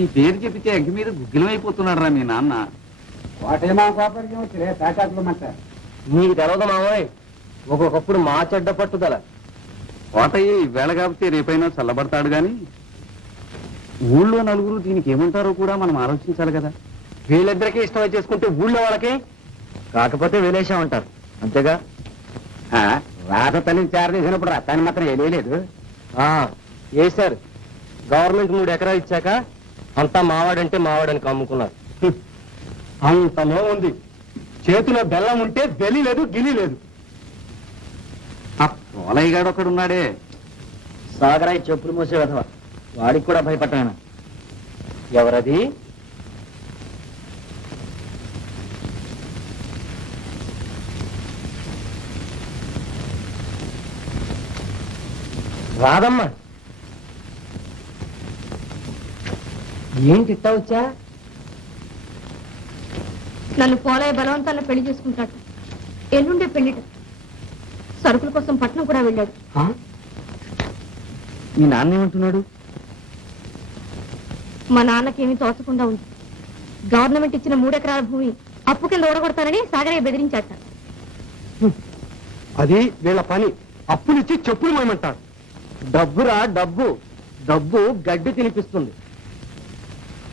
ఈ పేరు చెప్తే అగ్గి మీద గుగ్గిలం అయిపోతున్నాడు రా మీ నాన్న. కోటేమా కోపడికి వచ్చి తాటాకులమంట. నీకు తెలవదు మావోయ్, ఒక్కొక్కప్పుడు మా చెడ్డ పట్టుదల. కోటయ్య ఈవేళ కాబట్టి రేపైనా చల్లబడతాడు గాని ఊళ్ళో నలుగురు దీనికి ఏమంటారో కూడా మనం ఆలోచించాలి కదా. వీళ్ళిద్దరికీ ఇష్టం చేసుకుంటే ఊళ్ళో వాళ్ళకి కాకపోతే వీలేశామంటారు అంతేగా. రాత తల్లిని చేరదీసినప్పుడు రత్తాన్ని మాత్రం వేయలేదు. వేశారు. గవర్నమెంట్ 3 ఎకరాలు ఇచ్చాక అంతా మావాడంటే మావాడని కమ్ముకున్నారు. అంతలో ఉంది. చేతిలో బెల్లం ఉంటే వెలి లేదు, గిలి లేదు. ఆ పోలయ్య గాడు ఒకడున్నాడే, సాగరాయి చెప్పులు మోసే విధవ, వాడికి కూడా భయపడ్డాను. ఎవరది? రాదమ్మా. ఏంటి ఇట్టా వచ్చా? నన్ను పోలయ్య బలవంతాన్ని పెళ్లి చేసుకుంటాడు. ఎల్లుండే పెళ్లిట. సరుకుల కోసం పట్నం కూడా వెళ్ళాడు. మీ నాన్న ఏమంటున్నాడు? మా నాన్నకేమీ తోచకుండా ఉంది. గవర్నమెంట్ ఇచ్చిన 3 ఎకరాల భూమి అప్పు కింద ఓడగొడతానని సాగరయ్య బెదిరించాట. అది వీళ్ళ పని. అప్పులిచ్చి చెప్పులు మేమంటారు. డబ్బురా డబ్బు. డబ్బు గడ్డి తినిపిస్తుంది.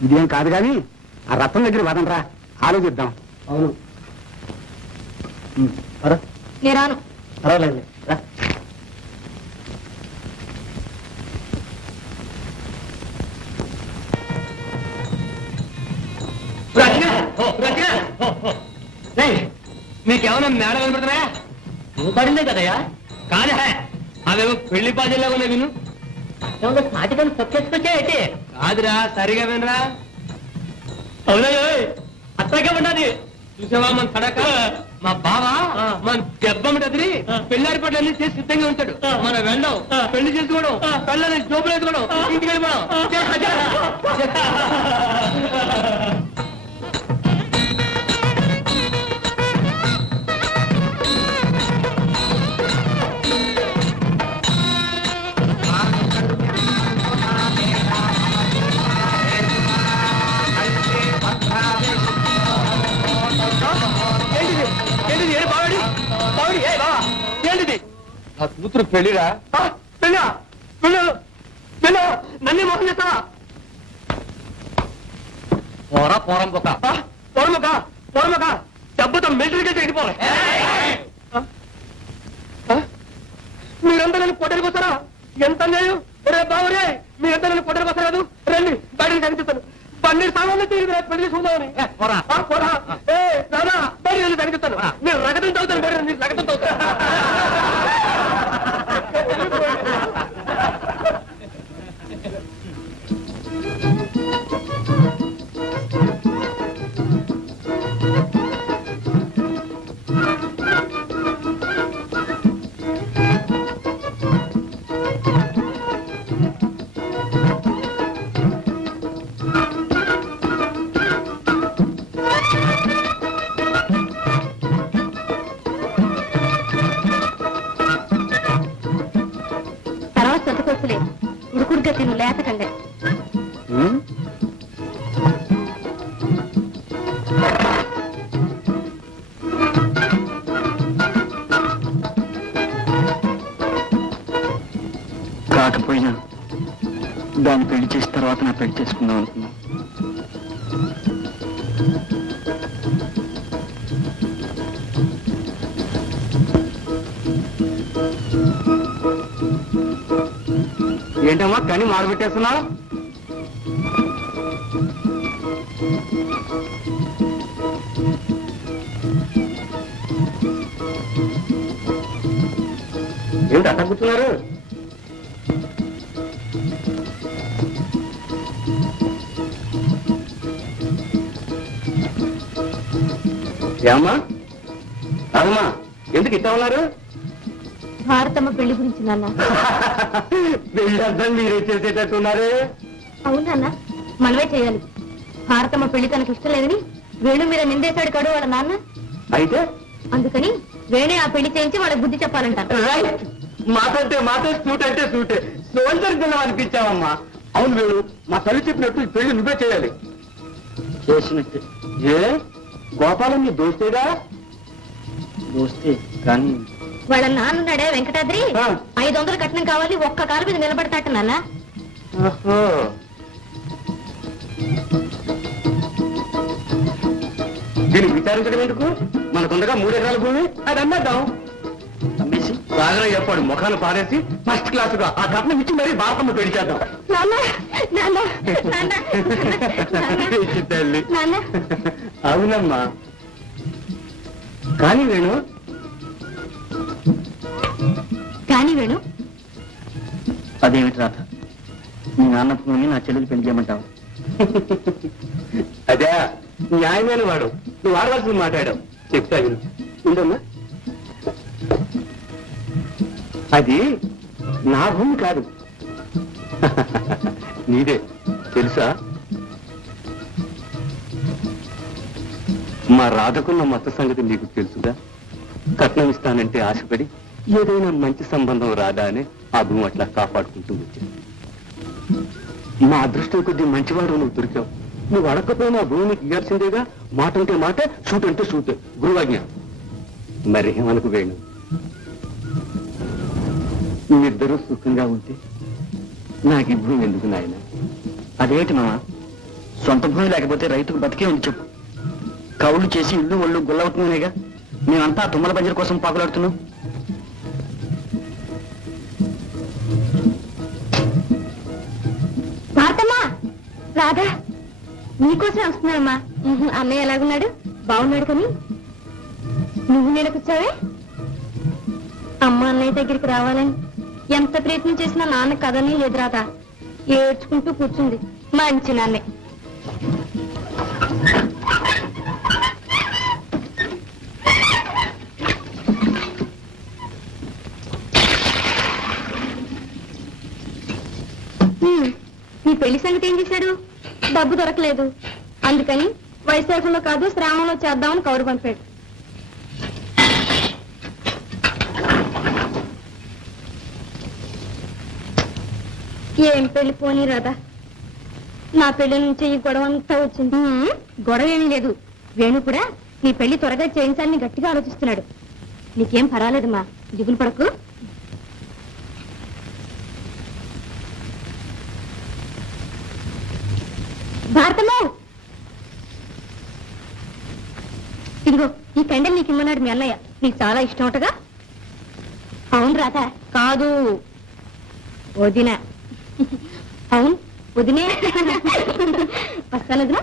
ఇదేం కాదు గాని ఆ రత్నం దగ్గర వదనరా, ఆలోచిద్దాం. అవును. నేను రాను. పర్వాలేదు. మీకేమన్నా మేడ కనపడుతున్నాయా? నువ్వు పడిందే కదయ్యా. కాదా అవేమో పెళ్లి పాజల్లాగా ఉన్నాయి. విను. నాటికలు తొక్కేసుకొచ్చా అయితే కాదురా, సరిగా వినరా. అవునా అత్తగా ఉన్నది చూసావా మన తడక. మా బావా మన దెబ్బమ్మటది పెళ్లారి పట్లన్నీ చేసి సిద్ధంగా ఉంటాడు. మన వెళ్ళం పెళ్లి చేసుకోవడం, పెళ్ళని జోబులు వేసుకోవడం, ఇంటికి వెళ్ళిపోవడం. నా కూతురు పెళ్లిరా? పెళ్ళా పెళ్ళ పెళ్ళ నన్నే మోసం చేస్తావా? పోరా పోరం పొక్క. పొరమక డబ్బుతో మిలిటరీకి వెళ్ళిపోవాలి. మీరంతా నన్ను కొట్టడానికి వస్తారా? ఎంత అన్యాయం! రే బాబురే, మీరంతా నన్ను కొట్టడానికి వస్తారు కాదు. రండి బయటకు కనిపిస్తాను. 12 సామాన్లు తీరు పెళ్లి చూద్దామని. రాదా బయట కనిపిస్తాను. మీరు రగతం తాగుతాను. బయట రగతం తాగుతాను. ఉడుకుడుగా తిను, లేతకండి. కాకపోయినా దాన్ని పెళ్లి చేసిన తర్వాత నా పెళ్లి చేసుకుందాం అనుకున్నాను. ఏంటమ్మా కని మాడబెట్టేస్తున్నావు? ఏమిటి అట్ట కూర్చున్నారు? ఏమ్మా రాదమ్మా, ఎందుకు ఇట్లా ఉన్నారు? భారతమ్మ పెళ్లి గురించి నాన్న. పెళ్ళంతా మీరే చేసేటట్టున్నారు. అవునన్న, మనమే చేయాలి. భారతమ్మ పెళ్లి తనకు ఇష్టం లేదని వేణు మీద నిందేశాడు కాడు వాళ్ళ నాన్న. అయితే అందుకని వేణే ఆ పెళ్లి చేయించి వాళ్ళకి బుద్ధి చెప్పాలంట. రైట్. మాటంటే మాట, సూట్ అంటే సూటే. సోల్జర్ పిల్లం అనిపించావమ్మా. అవును వేణు, మా తల్లి చెప్పినట్టు ఈ పెళ్లి నువ్వే చేయాలి. చేసినట్టే. ఏ గోపాలం నీ దోస్తేగా? దోస్తే కానీ వాళ్ళ నాన్నున్నాడే వెంకటాద్రి, ఆ. 500 కట్నం కావాలి, ఒక్క కాలు మీద నిలబడతాట నాన్న. దీనికి విచారించడం ఎందుకు? మనకుండగా 3 ఎకరాల భూమి, అది అమ్మేద్దాం. అమ్మేసి బాగా చెప్పాడు, ముఖాలు పారేసి ఫస్ట్ క్లాసుగా ఆ కట్నం ఇచ్చి మరీ భారతమ్మ పెళ్లి చేద్దాం. నాన్న నాన్న నాన్న పిచ్చి తల్లి. నాన్న అవునమ్మా. కానీ వేణు, కానీ వేణు, అదేమిటి రాత, మీ నాన్న భూమిని నా చెల్లెలు పెళ్లి చేయమంటావు? అదే న్యాయమైన వాడు, నువ్వు ఆడవలసింది మాట్లాడావు. చెప్తా విను. ఉందమ్మా, అది నా భూమి కాదు, నీదే. తెలుసా, మా రాధకున్న మత సంగతి నీకు తెలుసుగా. కట్నం ఇస్తానంటే ఆశపడి ఏదైనా మంచి సంబంధం రాదా అని ఆ భూమి అట్లా కాపాడుకుంటూ వచ్చింది. మా అదృష్టం కొద్దీ మంచివాడు నువ్వు దొరికావు. నువ్వు అడగకపోయినా భూమికి ఇయ్యాల్సిందేగా. మాట అంటే మాట, సూట్ అంటే సూట్, గురువాజ్ఞ. మరి ఏమనుకు వేణు, మీరిద్దరూ సుఖంగా ఉంటే నాకు ఈ భూమి ఎందుకు నాయన? అదేమిటి మామ, సొంత భూమి లేకపోతే రైతుకు బతికే ఉంది చెప్పు. కౌళ్ళు చేసి ఇల్లు ఒళ్ళు గుల్లవుతుందనేగా మేమంతా తుమ్మల బంజరు కోసం పాకులాడుతున్నాం. భారతమ్మా, రాధా నీకోసమే వస్తున్నానమ్మా. అన్నయ్య ఎలాగున్నాడు? బాగున్నాడు. కానీ నువ్వు నేను కూర్చోవే. అమ్మ అన్నయ్య దగ్గరికి రావాలని ఎంత ప్రయత్నం చేసినా నాన్న కదని లేదు రాధా. ఏడ్చుకుంటూ కూర్చుంది. మంచి నాన్నే. నీ పెళ్లి సంగతి ఏం చేశాడు? డబ్బు దొరకలేదు, అందుకని వైశాఖంలో కాదు శ్రావణంలో చేద్దామని కౌరు పంపాడు. ఏం పెళ్లి పోనీ రాదా, నా పెళ్లి నుంచి ఈ గొడవ అంతా వచ్చింది. గొడవ ఏమీ లేదు. వేణు కూడా నీ పెళ్లి త్వరగా చేయించాలని గట్టిగా ఆలోచిస్తున్నాడు. నీకేం పర్వాలేదమ్మా, దిగులు పడకు. భారతమ్మ, ఇదిగో ఈ కండలు నీకు ఇమ్మన్నాడు మీ అన్నయ్య. నీకు చాలా ఇష్టం ఒకటగా. అవును రాధా. కాదు వదిన. అవును వదినే. వస్తాను వదినా.